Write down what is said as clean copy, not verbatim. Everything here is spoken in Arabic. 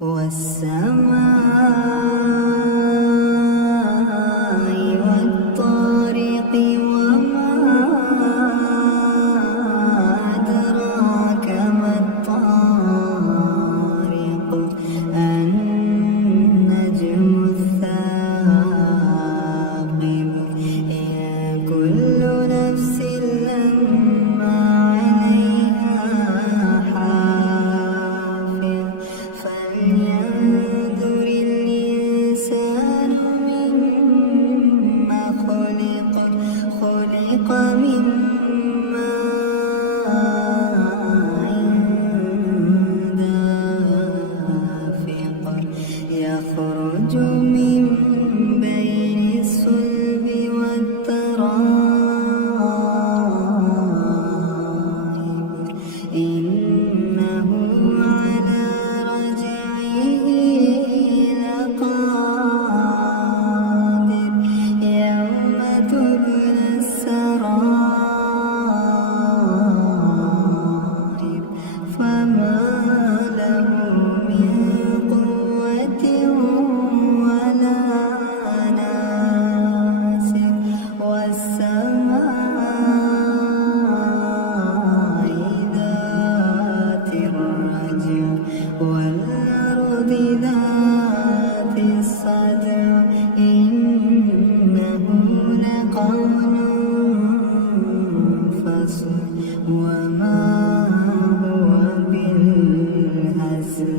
والسماء والطارق وما أدراك ما الطارق النجم الثاقب كل نفس لما عليها حافظ فلينظر الإنسان مما خلق من ماء دافق يخرج من بين الصلب والترائب إنه على رجعه لقادر يوم تبلى السرائر فما له من قوة ولا ناصر والسماء ذات الرجع والأرض ذات الصدع إنه لقول فصل وما هو بالهزل